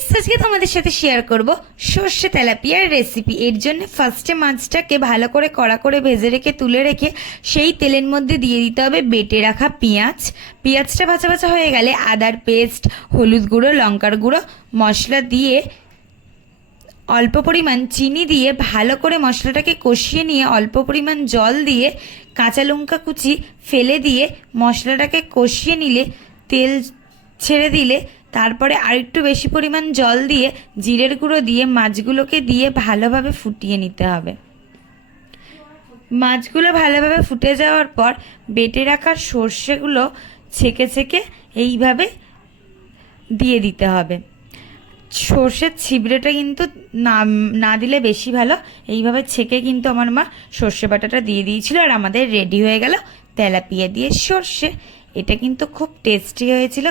Guys আজকে তোমাদের সাথে শেয়ার করব সর্ষে তেলাপিয়ার রেসিপি এর জন্য ফার্স্টে মাছটাকে ভালো করে কড়া করে ভেজে রেখে, তুলে রেখে সেই তেলের মধ্যে দিয়ে দিতে হবে বেটে রাখা পেঁয়াজ। পেঁয়াজটা ভাজা ভাজা হয়ে গেলে আদার পেস্ট হলুদ গুঁড়ো, লঙ্কার গুঁড়ো, মশলা দিয়ে অল্প পরিমাণ চিনি দিয়ে ভালো করে মশলাটাকে কষিয়ে নিয়ে অল্প পরিমাণ জল দিয়ে কাঁচা লঙ্কা কুচি ফেলে দিয়ে মশলাটাকে কষিয়ে নিলে তেল ছেড়ে দিলে তারপরে আরেকটু বেশি পরিমাণ জল দিয়ে, জিরের গুঁড়ো দিয়ে মাছগুলোকে দিয়ে ভালোভাবে ফুটিয়ে নিতে হবে। মাছগুলো ভালোভাবে ফুটে যাওয়ার পর বেটে রাখা সর্ষেগুলো ছেঁকে ছেঁকে এইভাবে দিয়ে দিতে হবে। সর্ষের ছিবড়েটা কিন্তু না না দিলে বেশি ভালো। এইভাবে ছেঁকে কিন্তু আমার মা সর্ষে বাটাটা দিয়ে দিয়েছিল আর আমাদের রেডি হয়ে গেল তেলাপিয়া দিয়ে সর্ষে। এটা কিন্তু খুব টেস্টি হয়েছিল।